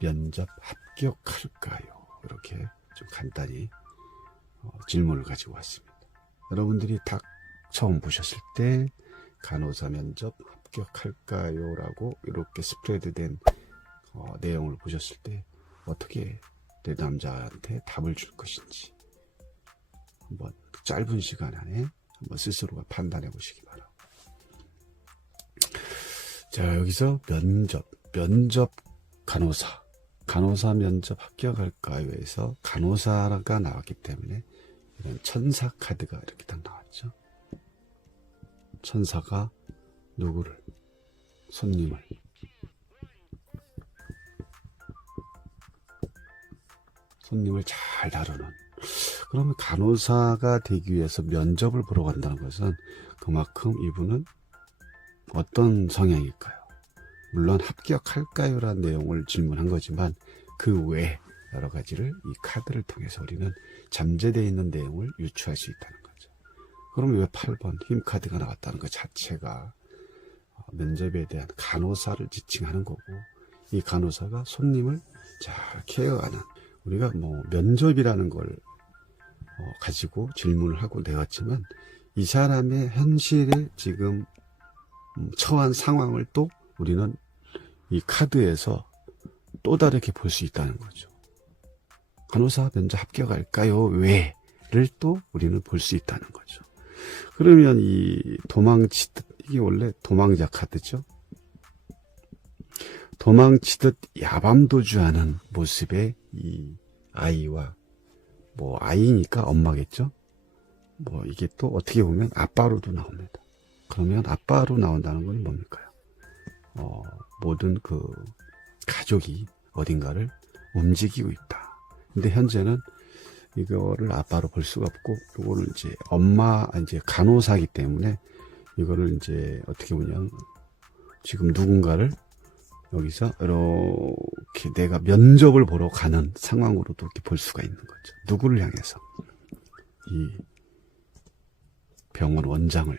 면접 합격할까요? 이렇게 좀 간단히 질문을 가지고 왔습니다. 여러분들이 딱 처음 보셨을 때 간호사 면접 합격할까요? 라고 이렇게 스프레드된 내용을 보셨을 때 어떻게 내 남자한테 답을 줄 것인지 한번 짧은 시간 안에 한번 스스로가 판단해 보시기 바랍니다. 자, 여기서 면접 간호사 면접 합격할까요? 에서 간호사가 나왔기 때문에 이런 천사 카드가 이렇게 딱 나왔죠. 천사가 누구를? 손님을 잘 다루는. 그러면 간호사가 되기 위해서 면접을 보러 간다는 것은 그만큼 이분은 어떤 성향일까요? 물론 합격할까요? 라는 내용을 질문한 거지만 그 외에 여러 가지를 이 카드를 통해서 우리는 잠재되어 있는 내용을 유추할 수 있다는 거죠. 그럼 왜 8번 힘카드가 나왔다는 것 자체가 면접에 대한 간호사를 지칭하는 거고, 이 간호사가 손님을 잘 케어하는, 우리가 면접이라는 걸 가지고 질문을 하고 내왔지만 이 사람의 현실에 지금 처한 상황을 또 우리는 이 카드에서 또 다르게 볼 수 있다는 거죠. 간호사 면접 합격할까요? 왜를 또 우리는 볼 수 있다는 거죠. 그러면 이 도망치듯, 이게 원래 도망자 카드죠. 도망치듯 야밤도주하는 모습의 이 아이와, 아이니까 엄마겠죠. 이게 또 어떻게 보면 아빠로도 나옵니다. 그러면 아빠로 나온다는 건 뭡니까요? 모든 그 가족이 어딘가를 움직이고 있다. 근데 현재는 이거를 아빠로 볼 수가 없고, 이거를 이제 간호사이기 때문에 이거를 이제 어떻게 보냐면 지금 누군가를 여기서 이렇게 내가 면접을 보러 가는 상황으로도 이렇게 볼 수가 있는 거죠. 누구를 향해서? 이 병원 원장을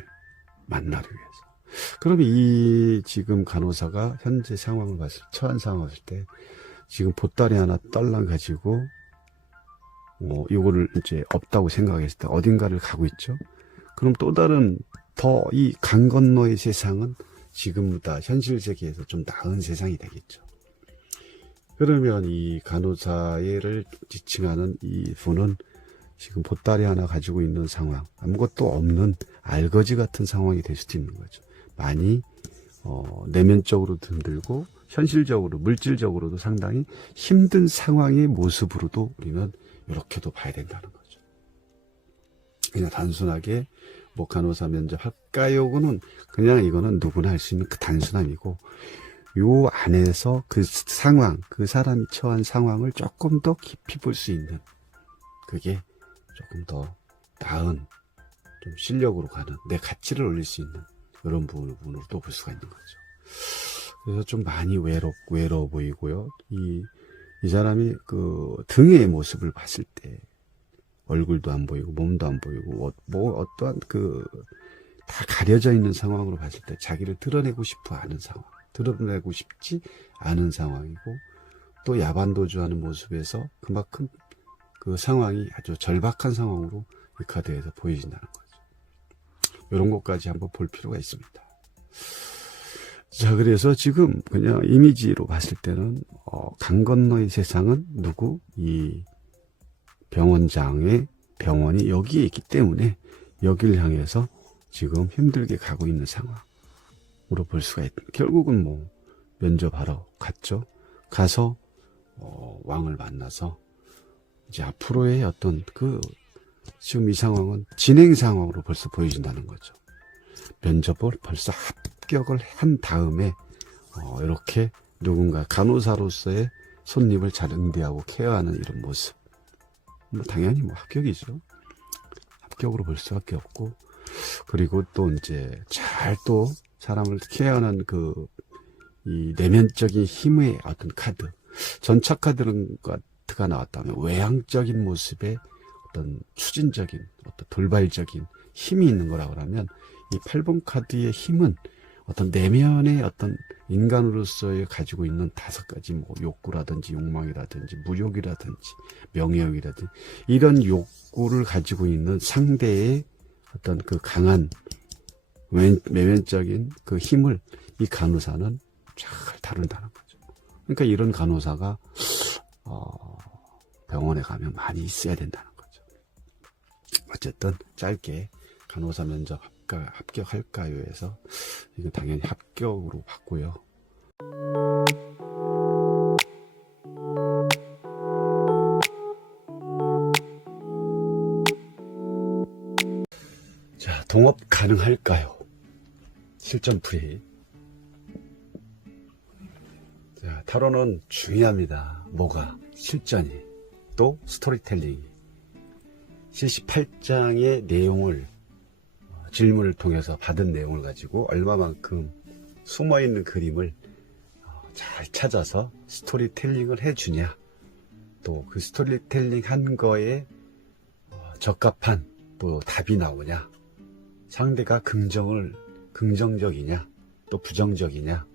만나기 위해서. 그러면 이 지금 간호사가 현재 상황을 처한 상황을 봤을 때 지금 보따리 하나 떨랑 가지고 이거를 이제 없다고 생각했을 때 어딘가를 가고 있죠. 그럼 또 다른 이 강 건너의 세상은 지금보다 현실 세계에서 좀 나은 세상이 되겠죠. 그러면 이 간호사를 지칭하는 이 분은 지금 보따리 하나 가지고 있는 상황, 아무것도 없는 알거지 같은 상황이 될 수도 있는 거죠. 많이 내면적으로도 힘들고 현실적으로, 물질적으로도 상당히 힘든 상황의 모습으로도 우리는 이렇게도 봐야 된다는 거죠. 그냥 단순하게 간호사 면접 할까요?는 그냥 이거는 누구나 할 수 있는 그 단순함이고, 요 안에서 그 상황, 그 사람이 처한 상황을 조금 더 깊이 볼 수 있는, 그게 조금 더 나은, 좀 실력으로 가는, 내 가치를 올릴 수 있는 이런 부분으로도 볼 수가 있는 거죠. 그래서 좀 많이 외로워 보이고요. 이 사람이 그 등의 모습을 봤을 때 얼굴도 안 보이고 몸도 안 보이고 어떠한 다 가려져 있는 상황으로 봤을 때 자기를 드러내고 싶지 않은 상황이고, 또 야반도주하는 모습에서 그만큼 그 상황이 아주 절박한 상황으로 이 카드에서 보여진다는 거죠. 이런 것까지 한번 볼 필요가 있습니다. 자, 그래서 지금 그냥 이미지로 봤을 때는 강 건너의 세상은 누구? 이 병원장의 병원이 여기에 있기 때문에 여기를 향해서 지금 힘들게 가고 있는 상황으로 볼 수가 있다. 결국은 면접하러 갔죠. 가서 왕을 만나서 이제 앞으로의 어떤 지금 이 상황은 진행 상황으로 벌써 보여진다는 거죠. 면접을 벌써 합격을 한 다음에 이렇게 누군가 간호사로서의 손님을 잘 응대하고 케어하는 이런 모습, 당연히 합격이죠. 합격으로 볼 수밖에 없고, 그리고 또 이제 잘 또 사람을 케어하는 이 내면적인 힘의 어떤 카드, 전차 카드가 나왔다면 외향적인 모습의 어떤 추진적인, 어떤 돌발적인 힘이 있는 거라고 하면, 이 8번 카드의 힘은 어떤 내면의 어떤 인간으로서의 가지고 있는 5가지 뭐 욕구라든지 욕망이라든지 무욕이라든지 명예욕이라든지 이런 욕구를 가지고 있는 상대의 어떤 그 강한 외면적인 그 힘을 이 간호사는 잘 다룬다는 거죠. 그러니까 이런 간호사가 병원에 가면 많이 있어야 된다는 거죠. 어쨌든 짧게 간호사 면접 합격할까요 해서 이거 당연히 합격으로 봤고요. 자, 동업 가능할까요? 실전풀이. 자, 타로는 중요합니다. 뭐가? 실전이, 또 스토리텔링이. 78장의 내용을 질문을 통해서 받은 내용을 가지고 얼마만큼 숨어있는 그림을 잘 찾아서 스토리텔링을 해주냐, 또 그 스토리텔링 한 거에 적합한 또 답이 나오냐, 상대가 긍정적이냐 또 부정적이냐,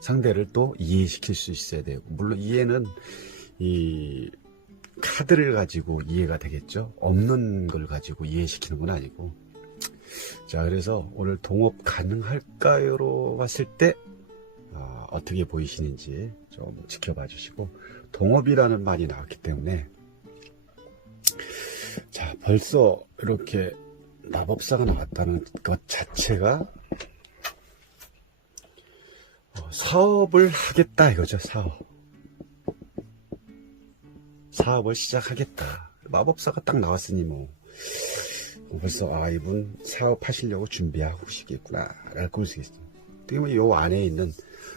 상대를 또 이해시킬 수 있어야 되고, 물론 이해는 이 카드를 가지고 이해가 되겠죠. 없는 걸 가지고 이해시키는 건 아니고. 자, 그래서 오늘 동업 가능할까요로 봤을 때 어떻게 보이시는지 좀 지켜봐 주시고, 동업이라는 말이 나왔기 때문에, 자, 벌써 이렇게 마법사가 나왔다는 것 자체가 사업을 하겠다 이거죠. 사업을 시작하겠다. 마법사가 딱 나왔으니 뭐 벌써 이분 사업하시려고 준비하고 계시겠구나 라고 볼 수 있어요. 어떻게 보면 요 안에 있는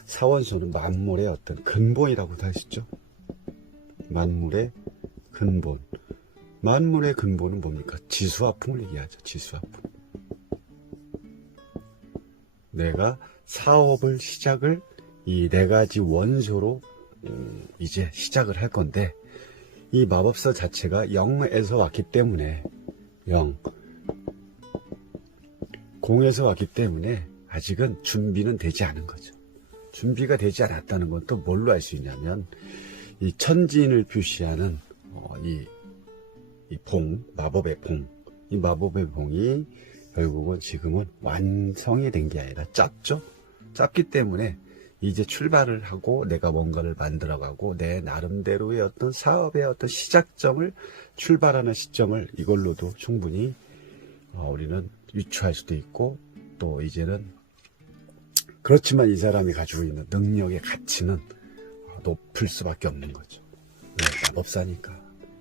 사원소는 만물의 어떤 근본이라고도 할 수 있죠. 만물의 근본. 만물의 근본은 뭡니까? 지수화풍을 얘기하죠. 지수화풍. 내가 사업을 시작을 이 4가지 원소로 이제 시작을 할 건데, 이 마법사 자체가 0에서 왔기 때문에, 0에서 왔기 때문에 아직은 준비는 되지 않은 거죠. 준비가 되지 않았다는 건 또 뭘로 알 수 있냐면, 이 천지인을 표시하는 이 봉, 마법의 봉, 이 마법의 봉이 결국은 지금은 완성이 된 게 아니라 짰죠. 짰기 때문에 이제 출발을 하고 내가 뭔가를 만들어가고 내 나름대로의 어떤 사업의 어떤 시작점을, 출발하는 시점을 이걸로도 충분히 우리는 유추할 수도 있고, 또 이제는 그렇지만 이 사람이 가지고 있는 능력의 가치는 높을 수밖에 없는 거죠. 네, 마법사니까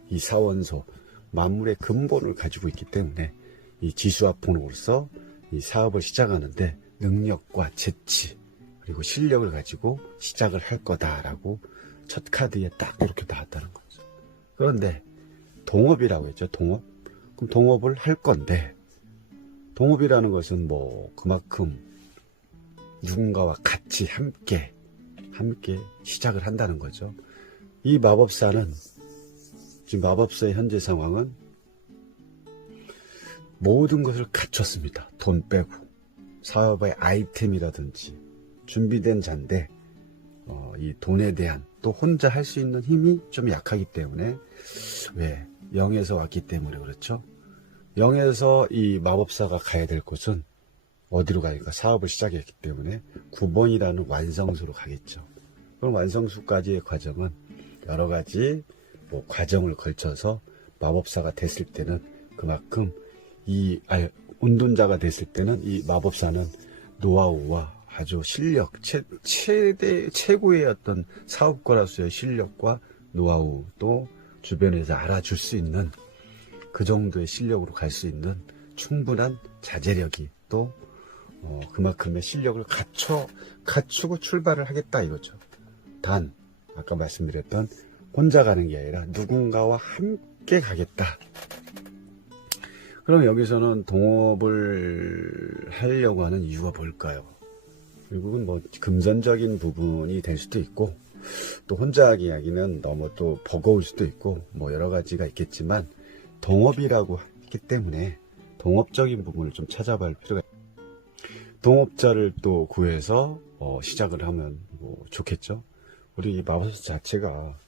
이 사원소, 만물의 근본을 가지고 있기 때문에 이 지수화풍으로서 이 사업을 시작하는데 능력과 재치 그리고 실력을 가지고 시작을 할 거다라고 첫 카드에 딱 이렇게 나왔다는 거죠. 그런데 동업이라고 했죠. 동업. 그럼 동업을 할 건데, 동업이라는 것은 뭐 그만큼 누군가와 같이 함께 시작을 한다는 거죠. 이 마법사는, 지금 마법사의 현재 상황은 모든 것을 갖췄습니다. 돈 빼고. 사업의 아이템이라든지 준비된 잔데, 이 돈에 대한, 또 혼자 할 수 있는 힘이 좀 약하기 때문에, 왜? 0에서 왔기 때문에 그렇죠. 0에서 이 마법사가 가야 될 곳은 어디로 가니까 사업을 시작했기 때문에 9번이라는 완성수로 가겠죠. 그럼 완성수까지의 과정은 여러 가지 뭐 과정을 걸쳐서 마법사가 됐을 때는 그만큼 운둔자가 됐을 때는 이 마법사는 노하우와 아주 실력, 최고의 어떤 사업가로서의 실력과 노하우, 또 주변에서 알아줄 수 있는 그 정도의 실력으로 갈 수 있는 충분한 자제력이, 또 그만큼의 실력을 갖추고 출발을 하겠다 이거죠. 단 아까 말씀드렸던 혼자 가는 게 아니라 누군가와 함께 가겠다. 그럼 여기서는 동업을 하려고 하는 이유가 뭘까요? 결국은 뭐 금전적인 부분이 될 수도 있고, 또 혼자 하기 이야기는 너무 또 버거울 수도 있고, 뭐 여러 가지가 있겠지만, 동업이라고 했기 때문에 동업적인 부분을 좀 찾아볼 필요가 있습니다. 동업자를 또 구해서 시작을 하면 뭐 좋겠죠. 우리 이 마법사 자체가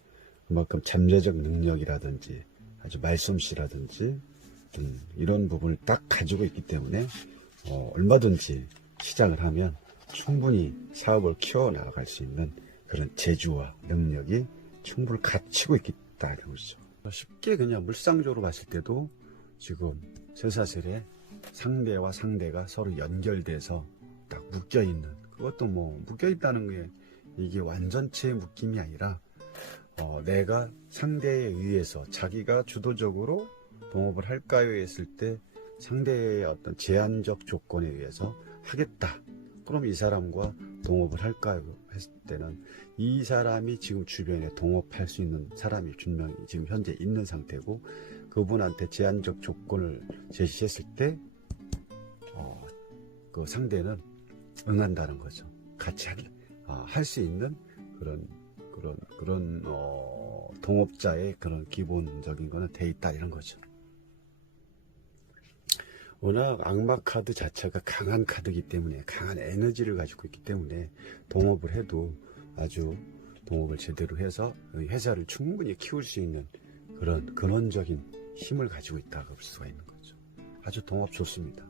그만큼 잠재적 능력이라든지 아주 말솜씨라든지 이런 부분을 딱 가지고 있기 때문에 얼마든지 시작을 하면 충분히 사업을 키워나갈 수 있는 그런 재주와 능력이 충분히 갖추고 있다는 거죠. 쉽게 그냥 물상적으로 봤을 때도 지금 쇠사슬에 상대와 상대가 서로 연결돼서 딱 묶여있는, 그것도 뭐 묶여있다는 게 이게 완전체의 묶임이 아니라 내가 상대에 의해서 자기가 주도적으로 동업을 할까요 했을 때 상대의 어떤 제한적 조건에 의해서 하겠다. 그럼 이 사람과 동업을 할까요 했을 때는 이 사람이 지금 주변에 동업할 수 있는 사람이 분명히 지금 현재 있는 상태고, 그분한테 제한적 조건을 제시했을 때 그 상대는 응한다는 거죠. 같이 할 수 있는 그런 동업자의 그런 기본적인 거는 돼 있다 이런 거죠. 워낙 악마 카드 자체가 강한 카드이기 때문에, 강한 에너지를 가지고 있기 때문에 동업을 해도 아주 동업을 제대로 해서 회사를 충분히 키울 수 있는 그런 근원적인 힘을 가지고 있다고 볼 수가 있는 거죠. 아주 동업 좋습니다.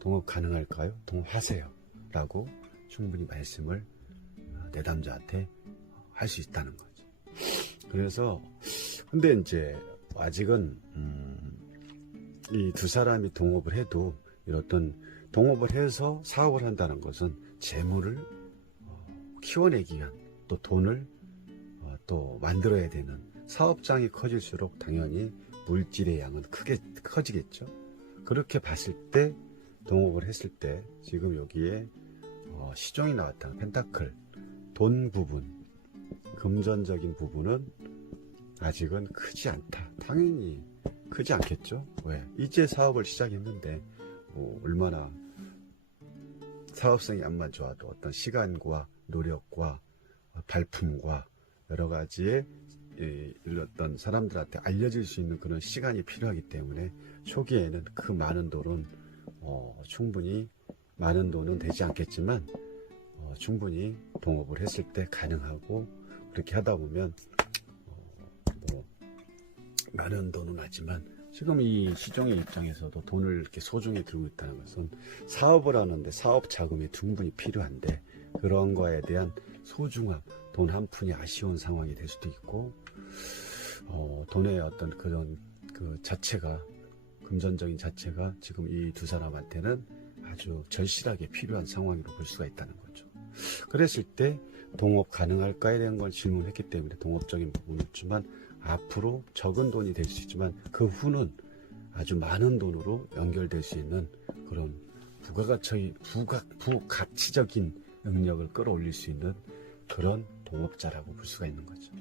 동업 가능할까요? 동업하세요 라고 충분히 말씀을 내담자한테 할 수 있다는 거죠. 그래서 근데 이제 아직은 이 두 사람이 동업을 해도 이런 동업을 해서 사업을 한다는 것은 재물을 키워내기 위한, 또 돈을 또 만들어야 되는, 사업장이 커질수록 당연히 물질의 양은 크게 커지겠죠. 그렇게 봤을 때 동업을 했을 때 지금 여기에 시종이 나왔다. 펜타클, 돈 부분, 금전적인 부분은 아직은 크지 않다. 당연히 크지 않겠죠. 왜? 이제 사업을 시작했는데 얼마나 사업성이 안만 좋아도 어떤 시간과 노력과 발품과 여러 가지의 어떤 사람들한테 알려질 수 있는 그런 시간이 필요하기 때문에 초기에는 그 많은 돈은 충분히 많은 돈은 되지 않겠지만 충분히 동업을 했을 때 가능하고, 그렇게 하다 보면 많은 돈은 하지만 지금 이 시종의 입장에서도 돈을 이렇게 소중히 들고 있다는 것은 사업을 하는데 사업 자금이 충분히 필요한데, 그런 거에 대한 소중함, 돈 한 푼이 아쉬운 상황이 될 수도 있고, 돈의 어떤 그런 그 자체가, 금전적인 자체가 지금 이 두 사람한테는 아주 절실하게 필요한 상황으로 볼 수가 있다는 거죠. 그랬을 때 동업 가능할까에 대한 걸 질문했기 때문에 동업적인 부분이지만, 앞으로 적은 돈이 될 수 있지만 그 후는 아주 많은 돈으로 연결될 수 있는 그런 부가치적인 능력을 끌어올릴 수 있는 그런 동업자라고 볼 수가 있는 거죠.